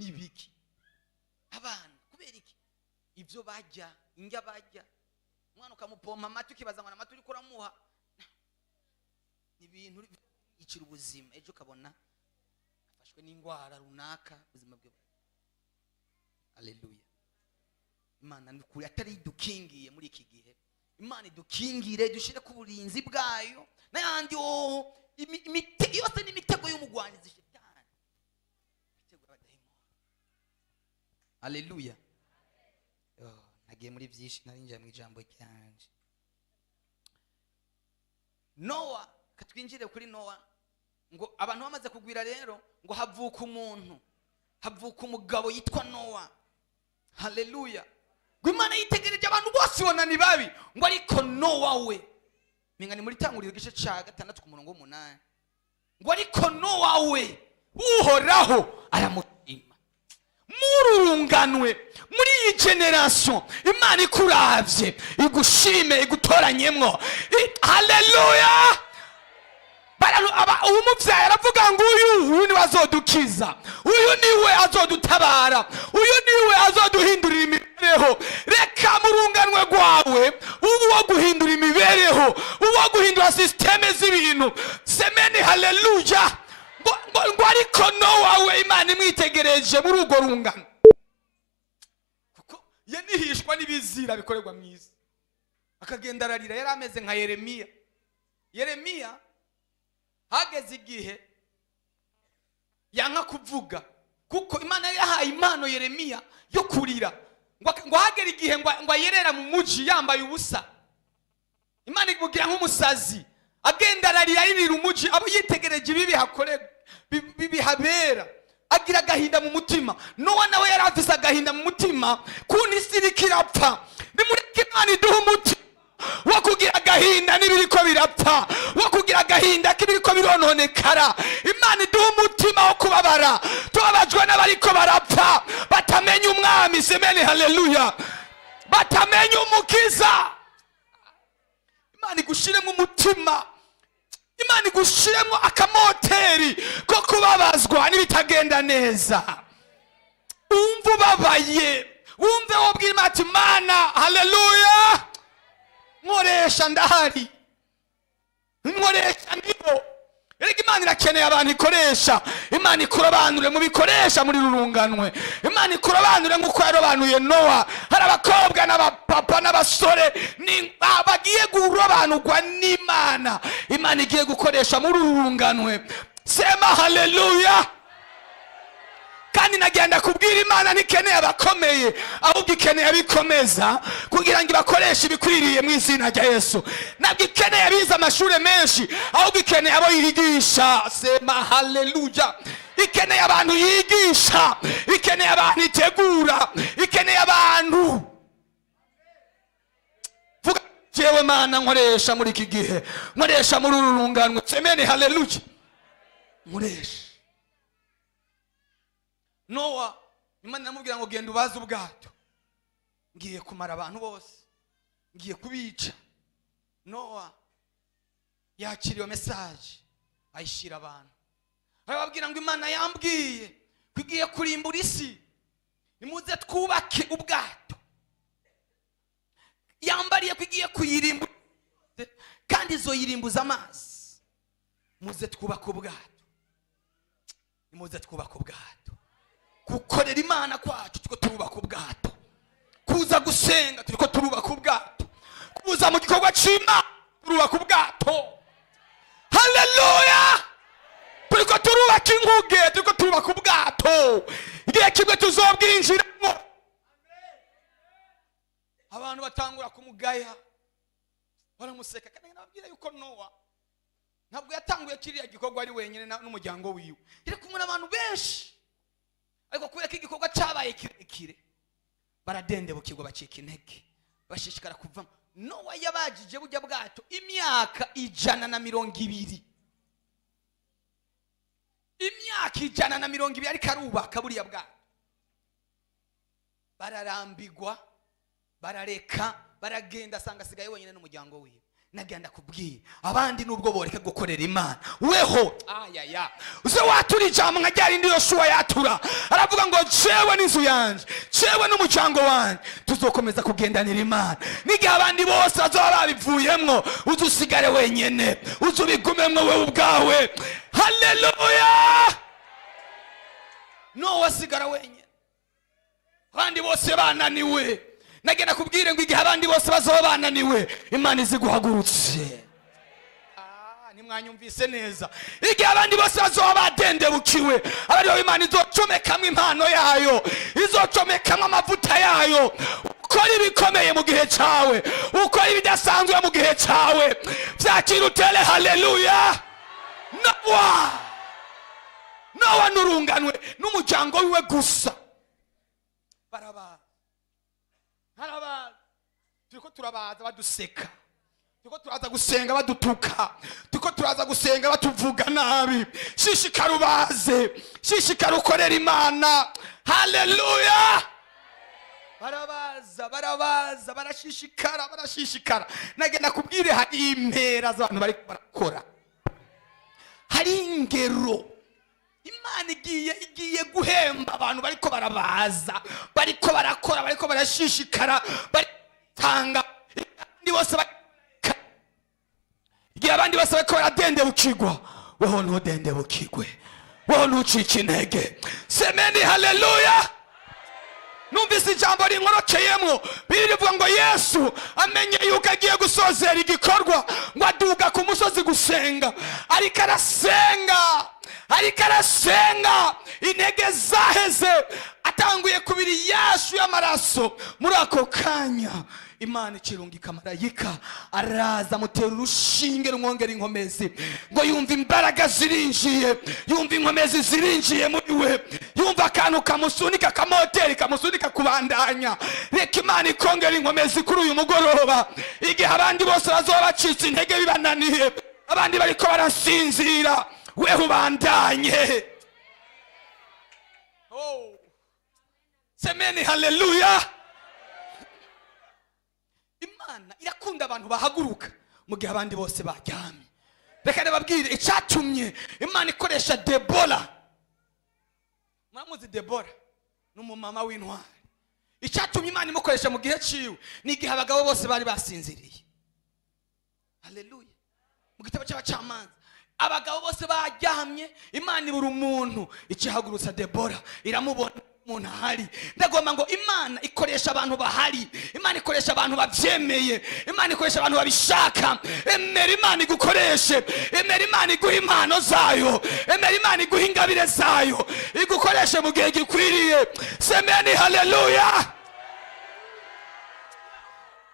nibiki abana kubera iki ivyo bajya injya bajya umwana ukamupompa amatu kibaza ngo amatu uri kuramuha ibintu icira ubuzima ejo kabona afashwe n'ingwara runaka ubuzima bwe. Haleluya. Imana ndukuri atari dukingiye muri iki gihe. Imana idukingire dushire ku burinzi bwayo n'ayandi yose n'imitego y'umugwanizi shetani imitego y'abadayimoni. Haleluya. Nagiye muri byinshi narinjye mu ijambo cyanje. Nowa, katwinjire kuri Nowa ngo abantu bamaze kugwira rero ngo havuka umuntu, havuka umugabo yitwa Nowa. Haleluya. Ngo Imana yitegereje abantu bose ibona ni babi ngo ariko Nowa we mingani muri tanguriro gice ca 6 ku murongo 8 ngo ariko Nowa we uhoraho aramutima. Murunganwe muri iyi generation Imana ikuravye igushime igutoranyemwo. Haleluya. Umuvyaye aravuga ngo uyu ni wazodukiza, uyu niwe azodutabara, uyu niwe azoduhindurira imibereho. Reka murunganwe gwawe ubu wo guhindura imibereho, ubu wo guhindura systeme z'ibintu. Semeni haleluya. Ngo ariko Nowa we Imana imwitegereje muri ugo rungano kuko yanihishwa n'ibizira bikorerwa mu isi akagenda ararira. Yari ameze nka Yeremiya hageze igihe yanka kuvuga kuko Imana yahaye impano Yeremiya yo kurira ngo hagere igihe ngo ayerera mu muji yambaye ubusa. Imana imugira nk'umusazi agenda ararira yirira umuji abo yitegereje bibi hakorerwa bihabera agira agahinda mu mutima. Nowa nawe yari afise agahinda mu mutima kundi siri kirapfa. Nimureke Imana iduha umutima wo kugira agahinda n'ibiriko birapfa, wo kugira agahinda k'ibiriko birononekara. Imana iduha umutima wo kubabara tubabajwe n'abariko barapfa batamenya umwami. Semeni haleluya. Batamenya umukiza. Imana igushiremo umutima, Imana igushiremo akamoteri ko kubabazwa n'ibitagenda neza. Umva ubabaye, wumve wobwira Imana Imana haleluya nkoresha ndahari, nkoresha ndibo. Erega Imana irakeneye abantu ikoresha. Imana ikurobanure mu bikoresha muri rurunganwe. Imana ikurobanure nk'uko yarobanuye Nowa. Hari abakobwa n'abapapa n'abasore bagiye gurobanurwa n'Imana. Imana igiye gukoresha muri rurunganwe. Sema haleluya. Kandi nagenda kubwira Imana ntikeneye abakomeye ahubwo ikeneye abikomeza kugira ngo ibakoreshe ibikwiriye mu izina rya Yesu. Nabwo ikeneye abize amashuri menshi ahubwo ikeneye abo yigisha. Sema haleluya. Ikeneye abantu yigisha, ikeneye abantu itegura, ikeneye abantu. Vuga jewe Mana nkoresha muri iki gihe, nkoresha muri urunganwe. Semeni haleluya. Nkoresha Nowa. Imana namubwira ngo genda ubaze ubwato, ngiye kumara abantu bose, ngiye kubica. Nowa yakiriye message ayishira abantu, arababwira ngo Imana yambwiye kwigiye kurimbura isi, nimuze twubake ubwato. Yambariye kwigiye kuyirimbura kandi izoyirimbuza amazi. Muze twubake ubwato, nimuze twubake ubwato. Gukorera Imana kwacu tuko turubaka ubwato, kuza gusenga turiko turubaka ubwato, kuza mu gikorwa c'Imana turubaka ubwato. Haleluya. Turiko turubaka inkuge, turiko turubaka ubwato. Igihe kimwe tuzobwinjiramo. Abantu batangura kumugaya baramuseka. Kandi nababwira yuko Nowa ntabwo yatanguye kiriya gikorwa ari wenyine n'umuryango wiwe, iri kumwe n'abantu benshi. Ariko kubera ko igikorwa cyabaye kirekire baradendebukirwa bacika intege bashishikara kuvamo. Nowa yabajije bujya bwato imyaka 120. Imyaka 120 ariko arubaka buriya bwato. Bararambigwa, barareka, baragenda asanga asigaye wenyine n'umuryango wiwe. nagenda kubwira abandi nubwo boreka gukorera Imana, weho uze watura ijambo nka ryari ndi Yoshua yatura, aravuga ngo jewe n'inzu yanje, jewe n'umuryango wanje tuzokomeza kugendanira Imana. N'igihe abandi bose bazoba babivuyemwo, uze usigare wenyene, uze ubigumemwo wewe ubwawe. Haleluya! No wasigara wenyene, abandi bose bananiwe. Nagenda kubwire ngo igihe abandi bose bazoba bananiwe, Imana iziguhagurutse. Nimwanyumvise neza. Igihe abandi bose bazoba badendebukiwe, abariho Imana izocomekamwe impano yayo, izocomekamwe amavuta yayo. Ukora ibikomeye mu gihe cyawe, ukora ibidasanzwe mu gihe cyawe, byakira utere haleluya. Nowa nurunganwe n'umuryango wiwe gusa. Turiko turabaza baduseka, turiko turaza gusenga badutuka, turiko turaza gusenga batuvuga nabi. Shishikara ubaze, shishikara ukorera Imana. Haleluya! Barabaza barashishikara. Nagenda kubwire hari impera z'abantu bari barakora, hari ingero. Imana igiye guhemba abantu bariko barabaza, bariko barakora, bariko barashishikara, baritanga. Igihe abandi bose bariko baradendebukirwa, weho ntudendebukirwe, weho ntucike intege. Semeni haleluya! Numvise ijambo rinkorokeyemwo, birivuga ngo Yesu amenye yuko agiye gusozera igikorwa, ngo aduga ku musozi gusenga. Ariko arasenga, intege zaheze, atanguye kubiri yashu y'amaraso. Muri ako kanya Imana ikirungika marayika, araza amutera urushinge rumwongera inkomezi, ngo yumva imbaraga zirinjiye, yumva inkomezi zirinjiye muri we, yumva akantu kamusunika, kamoteri kamusunika kubandanya. Reka Imana ikongera inkomezi kuri uyu mugoroba. Igihe abandi bose bazoba bacitse intege bibananiye, abandi bariko barasinzira, weho ubandanye. Semeni haleluya! Imana irakunda abantu bahaguruka mu gihe abandi bose baryamye. Reka nababwire icyatumye Imana ikoresha Debora. Muramuzi Debora n'umumama w'intwari. Icyatumye Imana imukoresha mu gihe ciwe ni igihe abagabo bose bari basinziriye. Haleluya! Mu gitabo cy'abacamanza abagabo bose baryamye, Imana ibura umuntu, ikihagurutsa Debora, iramubona umuntu ahari. Ndagomba ngo Imana ikoresha abantu bahari, Imana ikoresha abantu bavyemeye, Imana ikoresha abantu babishaka. Emera Imana igukoreshe, emera Imana iguha impano zayo, emera Imana iguha ingabire zayo, igukoreshe mu gihe gikwiriye. Semeni haleluya!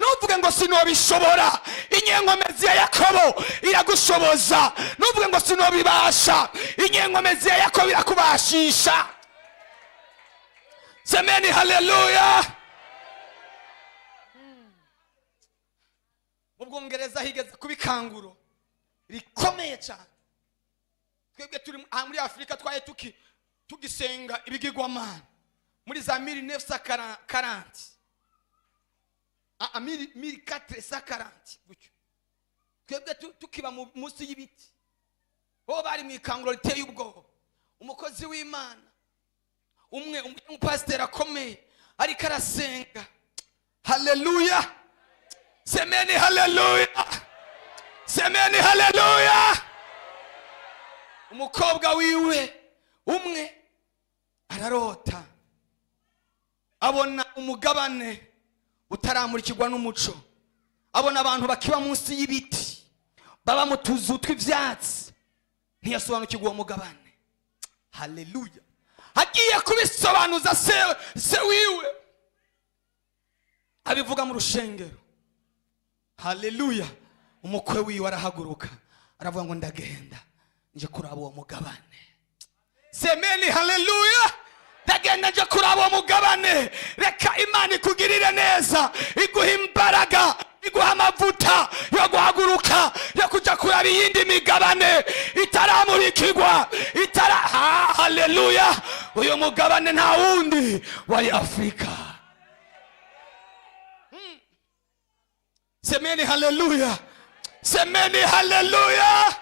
Nuvuge ngo sinobishobora, inyenkomezi ya Yakobo iragushoboza. Nuvuge ngo sinobibasha, inyenkomezi ya Yakobo irakubashisha. Semeni haleluya! Mu Bwongereza higeze kubikanguro rikomeye cyane. Twebwe turi muri Afrika twaye tugisenga ibigirwamana muri za 1940, 1440 gutyo. Twebwe tukiba munsi y'ibiti, bo bari mu ikanguro riteye ubwoba. Umukozi w'Imana umwe umupasiteri akomeye ariko arasenga. Haleluya! Semeni haleluya! Semeni haleluya! Umukobwa wiwe umwe ararota, abona umugabane utaramurikirwa n'umuco, abona abantu bakiba munsi y'ibiti, baba mu tuzu tw'ivyatsi, ntiyasobanukirwa uwo mugabane. Haleluya! Agiye kubisobanuza se wiwe, abivuga mu rushengero. Haleluya! Umukwe wiwe arahaguruka, aravuga ngo ndagenda nje kuraba uwo mugabane. Semeni haleluya! Ndagenda nje kuraba uwo mugabane. Reka Imana ikugirire neza, iguha imbaraga, iguha amavuta yo guhaguruka, yo kuja kuraba iyindi migabane itaramurikirwa, haleluya! Uyu mugabane nta wundi wari Afrika. Semeni haleluya! semeni haleluya.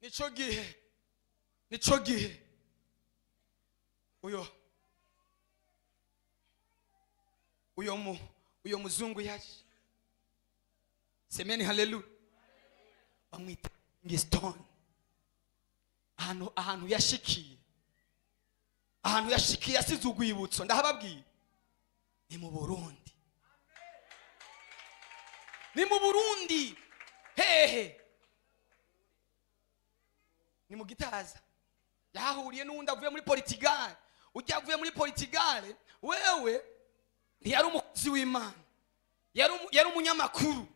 Nico gihe uyo muzungu yaje, semeni haleluya, bamwita Stone. ahantu yashikiye yasize urwibutso, ndahababwiye ni mu Burundi. Ni mu Burundi, hehe, ni mu Gitaza. Yahahuriye n'undi avuye muri Portugal. Ujya avuye muri Portugal, wewe ntiyari umukozi w'Imana, yari umunyamakuru.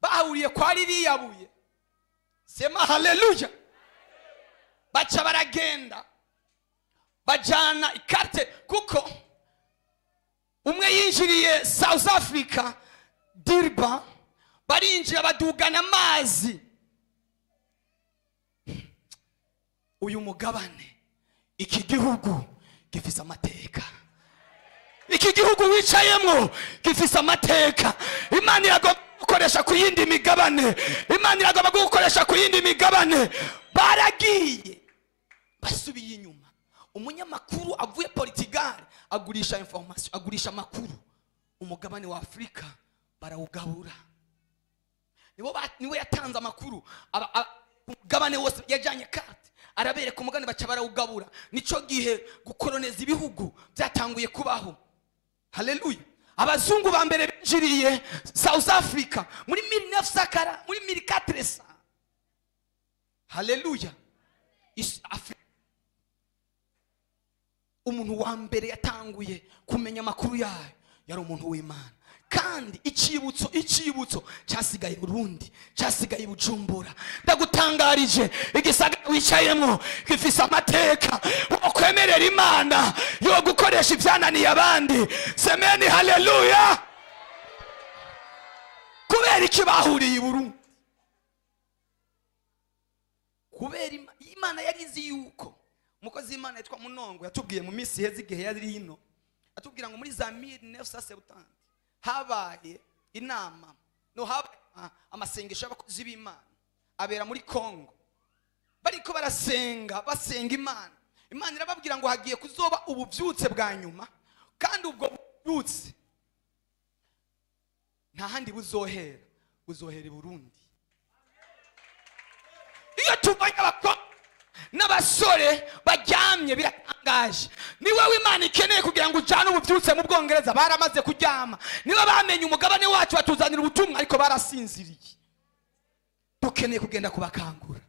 Bahuriye kwa ririyabuye, sema haleluya. Baca baragenda bajana ikarte, kuko umwe yinjiriye South Africa Dirba, barinjira badugana amazi. Uyu mugabane, iki gihugu gifise amateka. Iki gihugu wicayemo gifise amateka. Imana iragomba gukoresha ku yindi migabane. Imana iragomba gukoresha ku yindi migabane. Baragiye basubiye inyuma. Umunyamakuru avuye Portugal agurisha information, agurisha makuru. Umugabane wa Afrika barawugabura. Niwe yatanze amakuru. Umugabane wose yajanye karte, arabereka umugabane baca barawugabura. Nico gihe gukoloneza ibihugu byatanguye kubaho. Haleluya. Abazungu ba mbere binjiriye South Africa muri 1900, muri 1400. Haleluya. Umuntu wa mbere yatanguye kumenya amakuru yayo yari umuntu w'Imana. Kandi icyibutso cyasigaye Burundi, cyasigaye Bujumbura. Ndagutangarije, igisagara wicayemo gifise amateka. Ukwemerera Imana yo gukoresha ibyananiye abandi. Semeni haleluya. Kubera iki bahuriye i Burundi? Kubera Imana yarizi yuko umukozi w'Imana yitwa Munongo yatubwiye mu minsi heza igihe yari hino, atubwira ngo muri za 1970 habaye inama, habaye amasengesho y'abakozi b'Imana abera muri Kongo. Bariko basenga Imana. Imana irababwira ngo hagiye kuzoba ubuvyutse bwa nyuma, kandi ubwo buvyutse nta handi buzohera i Burundi. Iyo tubanye abakobwa n'abasore baryamye biratangaje. Niwe Imana ikeneye kugira ngo ujane ubuvyutse mu Bwongereza, baramaze kuryama. Niwe bamenye umugabane wacu batuzanira ubutumwa, ariko barasinziriye. Dukeneye kugenda kubakangura,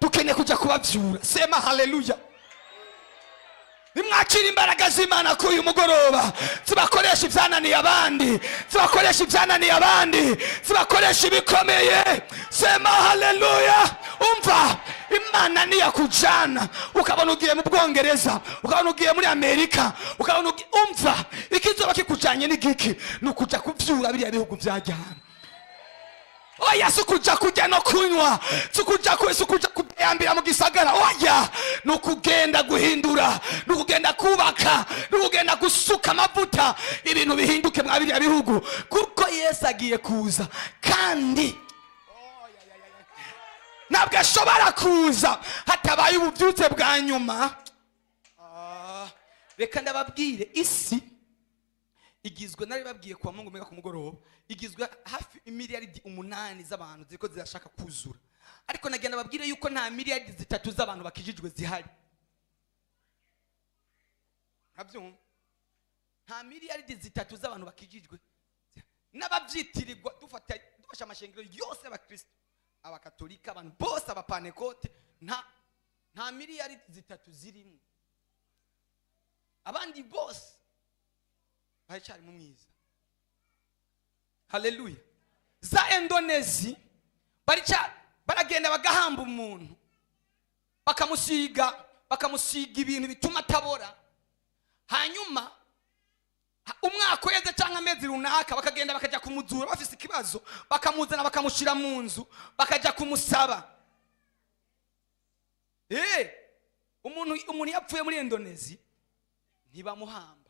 dukeneye kuja kubavyura. Sema haleluya. Nimwakira imbaraga z'Imana kuri uyu mugoroba, zibakoresha ibyananiye abandi, zibakoresha ibikomeye. Sema haleluya. Umva, Imana niya kujana ukabona ugiye mu Bwongereza, ukabona ugiye muri Amerika, ukabona umva, ikizoba kikujanye n'igiki nukuja kuvyura biriya bihugu byajyana. Oya, sukuja kujya no kunywa, sukuja kuyambira mu gisagara. Oya, nukugenda guhindura, nukugenda kubaka, nukugenda gusuka amavuta, ibintu bihinduke mwa biriya bihugu, kuko Yesu agiye kuza. Kandi ntabwo ashobora kuza hatabaye ubuvyutse bwa nyuma. Reka ndababwire, isi igizwe, nari babwiye kwa Mungu mega ku mugoroba, igizwe hafi miliyaridi 8 z'abantu ziko zirashaka kuzura. Ariko nagenda babwire yuko nta miliyaridi 3 z'abantu bakijijwe zihari. Habyumva? Nta miliyaridi 3 z'abantu bakijijwe. N'abavyitirirwa dufasha amashengero yose y'Abakristo, Abakatolika, abantu bose, Abapanekote, nta miliyaridi 3 zirimo. Abandi bose baracyari mu mwiza. Haleluya. Za Indonesia baragenda bagahamba umuntu, bakamusiga ibintu bituma atabora. Hanyuma umwaka weze cyangwa amezi runaka bakagenda bakajya kumuzura bafise ikibazo, bakamuzana bakamushira mu nzu, bakajya kumusaba. Umuntu yapfuye muri Indonesia ntibamuhamba.